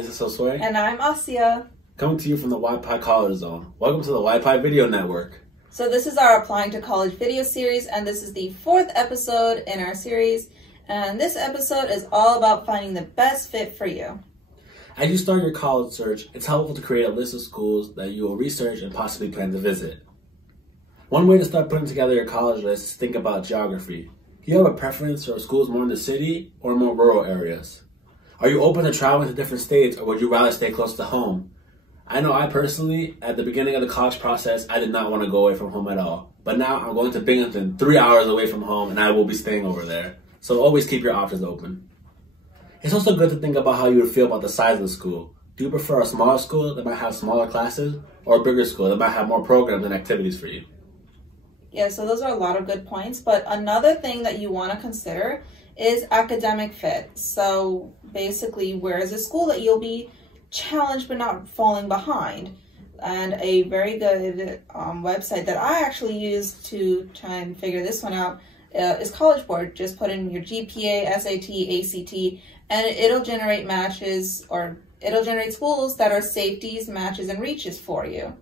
this is Josue. And I'm Asia. Coming to you from the YPIE College Zone. Welcome to the YPIE Video Network. So this is our Applying to College video series, and this is the 4th episode in our series. And this episode is all about finding the best fit for you. As you start your college search, it's helpful to create a list of schools that you will research and possibly plan to visit. One way to start putting together your college list is to think about geography. Do you have a preference for schools more in the city or more rural areas? Are you open to traveling to different states, or would you rather stay close to home? I know I personally, at the beginning of the college process, I did not want to go away from home at all. But now I'm going to Binghamton, 3 hours away from home, and I will be staying over there. So always keep your options open. It's also good to think about how you would feel about the size of the school. Do you prefer a smaller school that might have smaller classes, or a bigger school that might have more programs and activities for you? Yeah, so those are a lot of good points. But another thing that you want to consider is academic fit. So basically, where is a school that you'll be challenged but not falling behind? And a very good website that I actually use to try and figure this one out is College Board. Just put in your GPA, SAT, ACT, and it'll generate matches, or it'll generate schools that are safeties, matches, and reaches for you.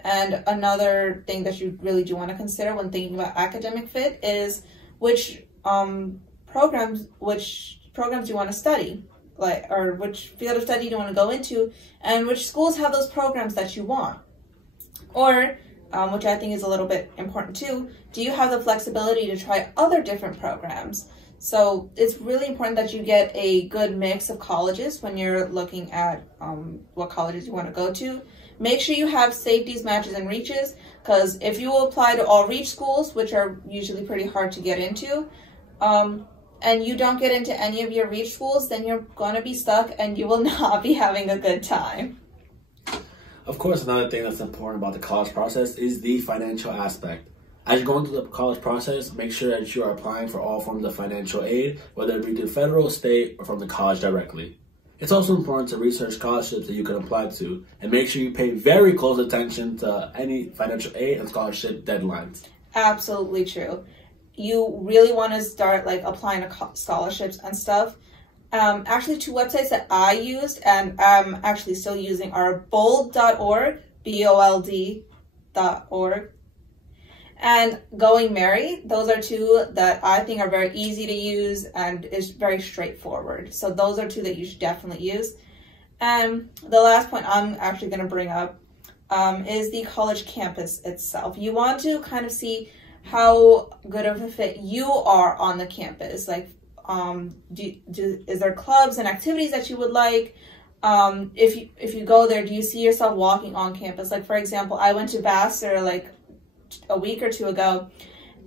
And another thing that you really do want to consider when thinking about academic fit is which programs you want to study, or which field of study you want to go into, and which schools have those programs that you want. Or, which I think is a little bit important too, do you have the flexibility to try other different programs? So it's really important that you get a good mix of colleges when you're looking at what colleges you want to go to. Make sure you have safeties, matches, and reaches, because if you apply to all reach schools, which are usually pretty hard to get into, and you don't get into any of your reach schools, then you're going to be stuck and you will not be having a good time. Of course, another thing that's important about the college process is the financial aspect. As you're going through the college process, make sure that you are applying for all forms of financial aid, whether it be through federal, state, or from the college directly. It's also important to research scholarships that you can apply to, and make sure you pay very close attention to any financial aid and scholarship deadlines. Absolutely true. You really want to start applying to scholarships and stuff. Actually, 2 websites that I used and I'm actually still using are bold.org, BOLD.org, and Going Merry. Those are 2 that I think are very easy to use and is very straightforward. So those are 2 that you should definitely use. And the last point I'm actually going to bring up is the college campus itself. You want to kind of see how good of a fit you are on the campus. Is there clubs and activities that you would like? If you go there, do you see yourself walking on campus? Like, for example, I went to Vassar a week or 2 ago,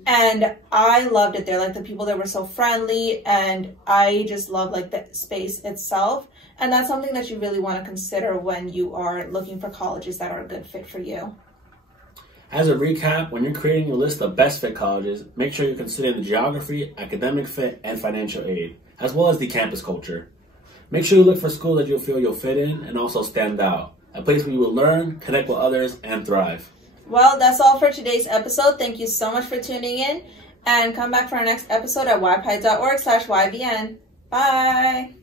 and I loved it there. The people there were so friendly, and I just love the space itself. And that's something that you really want to consider when you are looking for colleges that are a good fit for you. As a recap, when you're creating your list of best fit colleges, make sure you're considering the geography, academic fit, and financial aid, as well as the campus culture. Make sure you look for schools that you'll feel you'll fit in and also stand out, a place where you will learn, connect with others, and thrive. Well, that's all for today's episode. Thank you so much for tuning in, and come back for our next episode at ypie.org/YVN. Bye!